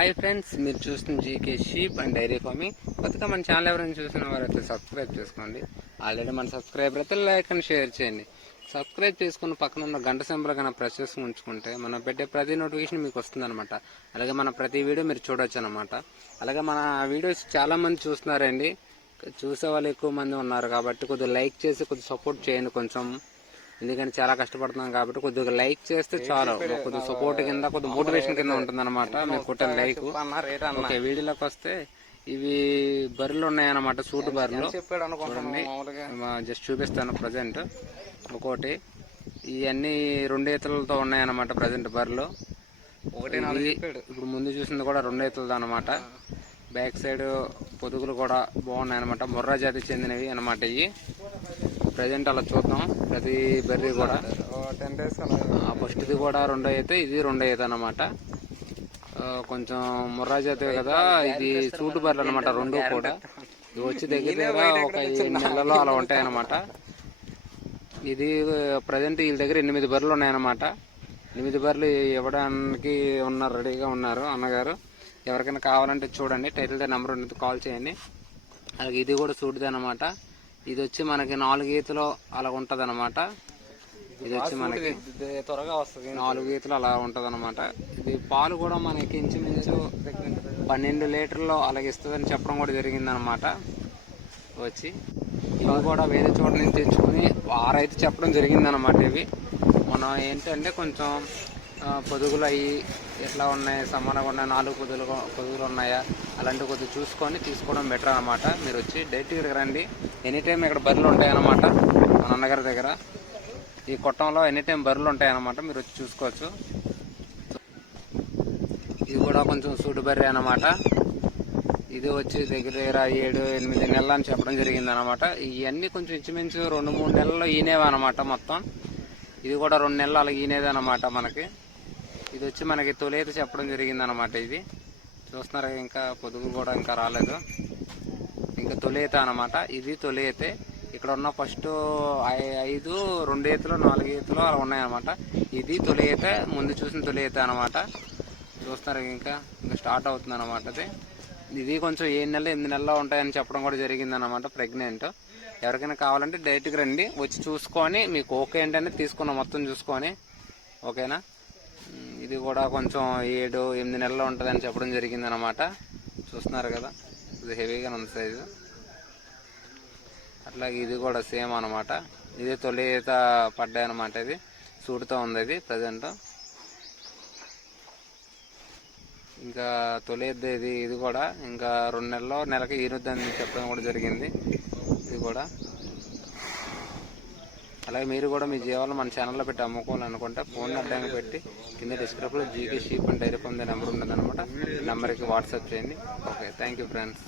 Hi friends, మీరు చూస్తున్న GK sheep and dairy farming. కొత్తగా మన ఛానల్ ఎవరైనా చూసిన వారైతే సబ్స్క్రైబ్ చేసుకోండి. ఆల్రెడీ మన సబ్స్క్రైబర్ అయితే లైక్ అండ్ షేర్ చేయండి. సబ్స్క్రైబ్ చేసుకుని పక్కన ఉన్న గంట సింబల్ కన్నా ప్రెస్ చేసుకుని ఉంచుకుంటే మనం పెట్టే ప్రతి నోటిఫికేషన్ మీకు వస్తుందన్నమాట. అలాగే మన ప్రతి వీడియో మీరు చూడొచ్చు అనమాట. అలాగే మన వీడియోస్ చాలా మంది చూస్తున్నారండి, చూసే వాళ్ళు ఎక్కువ మంది ఉన్నారు కాబట్టి కొద్దిగా లైక్ చేసి కొద్దిగా సపోర్ట్ చేయండి కొంచెం. ఎందుకంటే చాలా కష్టపడుతున్నాం కాబట్టి కొద్దిగా లైక్ చేస్తే చాలు, కొద్దిగా సపోర్ట్ కింద కొద్దిగా మోటివేషన్ కింద ఉంటుంది అనమాట. మీరు కొట్టే లైక్. ఓకే, వీడియోలోకి వస్తే ఇవి బర్రెలు ఉన్నాయన్నమాట, సూటు బర్రెలు. చూడండి, జస్ట్ చూపిస్తాను ప్రజెంట్. ఒకటి ఇవన్నీ 2 ఈతలతో ఉన్నాయన్నమాట ప్రజెంట్ బర్రెలు. ఇప్పుడు ముందు చూసింది కూడా 2 ఈతలతో అనమాట. బ్యాక్ సైడ్ పొదుగులు కూడా బాగున్నాయి అనమాట, ముర్రా జాతికి చెందినవి అనమాట. ఇవి ప్రజెంట్ అలా చూద్దాం. ప్రతి బర్రీ కూడా 10 days ఫస్ట్ది కూడా 2వ ఈత, ఇది 2వ ఈత అనమాట. కొంచెం ముర్రా జాతి కదా, ఇది సూటు బర్రెలు అనమాట. 2 కూడా ఇవి వచ్చి దగ్గర ఒక 8 నెలల్లో అలా ఉంటాయి అనమాట. ఇది ప్రజెంట్ వీళ్ళ దగ్గర 8 బర్రెలు ఉన్నాయన్నమాట. 8 బర్రెలు ఇవ్వడానికి ఉన్నారు, రెడీగా ఉన్నారు అన్నగారు. ఎవరికైనా కావాలంటే చూడండి, టైటిల్ నెంబర్ ఉంటుంది, కాల్ చేయండి. అలాగే ఇది కూడా సూటుది అనమాట. ఇది వచ్చి మనకి 4 ఈతలు అలా ఉంటది అనమాట. ఇది వచ్చి మనకి త్వరగా వస్తుంది, 4 ఈతలు అలా ఉంటది అనమాట. ఇది పాలు కూడా మనకి ఇంచుమించు 12 లీటర్లు అలాగే ఇస్తుందని చెప్పడం కూడా జరిగింది అనమాట. వచ్చి ఇవి కూడా వేరే చోట నుంచి తెచ్చుకుని వారైతే చెప్పడం జరిగింది అనమాట. ఇవి మనం ఏంటంటే కొంచెం పొదుగులు అవి ఎట్లా ఉన్నాయి, సమానంగా ఉన్నాయి, 4 పొదుగులు ఉన్నాయా అలాంటివి కొద్దిగా చూసుకొని తీసుకోవడం బెటర్ అనమాట. మీరు వచ్చి డైరెక్ట్గా రండి. ఎనీ టైం ఇక్కడ బర్రెలు ఉంటాయి అన్నమాట మన అన్నగారి దగ్గర. ఈ కొట్టంలో ఎనీ టైం బర్రెలు ఉంటాయి అన్నమాట, మీరు వచ్చి చూసుకోవచ్చు. ఇది కూడా కొంచెం సూటు బర్రె అనమాట. ఇది వచ్చి దగ్గర 7-8 నెలలు అని చెప్పడం జరిగింది అనమాట. ఇవన్నీ కొంచెం ఇంచుమించు 2-3 నెలల్లో ఈనేవా అనమాట మొత్తం. ఇది కూడా 2 నెలలు అలా ఈనేది అనమాట మనకి. ఇది వచ్చి మనకి తొలేత చెప్పడం జరిగింది అనమాట. ఇది చూస్తున్నారు, ఇంకా పొదుగు కూడా ఇంకా రాలేదు, ఇంకా తొలేత అనమాట. ఇది తొలేతే. ఇక్కడ ఉన్న ఫస్ట్ 5, 2 ఈతలు, 4 ఈతలు అలా ఉన్నాయన్నమాట. ఇది తొలేత, ముందు చూసిన తొలేత అనమాట. చూస్తున్నారు, ఇంకా స్టార్ట్ అవుతుంది అనమాట. ఇది కొంచెం 7 నెలలు 8 నెలలు ఉంటాయని చెప్పడం కూడా జరిగింది అనమాట. ప్రెగ్నెంట్. ఎవరికైనా కావాలంటే డైరెక్ట్గా రండి, వచ్చి చూసుకొని మీకు ఓకే ఏంటనే తీసుకున్నాం మొత్తం చూసుకొని. ఓకేనా. ఇది కూడా కొంచెం 7-8 నెలలు ఉంటుందని చెప్పడం జరిగింది అనమాట. చూస్తున్నారు కదా, ఇది హెవీగా ఉంది సైజు. అట్లాగే ఇది కూడా సేమ్ అనమాట. ఇది తొలి ఈత పడ్డాయి అనమాట. ఇది సూటుతో ఉంది. ఇది ప్రజెంట్ ఇంకా తొలి ఈత. ఇది కూడా ఇంకా 2 నెలకి ఈనుద్దని చెప్పడం కూడా జరిగింది. ఇది కూడా అలాగే మీరు కూడా మీ జీవాలను మన ఛానల్లో పెట్టి అమ్ముకోవాలనుకుంటే ఫోన్ అడ్డానికి పెట్టి కింద డిస్క్రిప్షన్లో GK sheep and dairy farm number ఉండదు అనమాట. నెంబర్కి వాట్సాప్ చేయండి. Okay, thank you friends.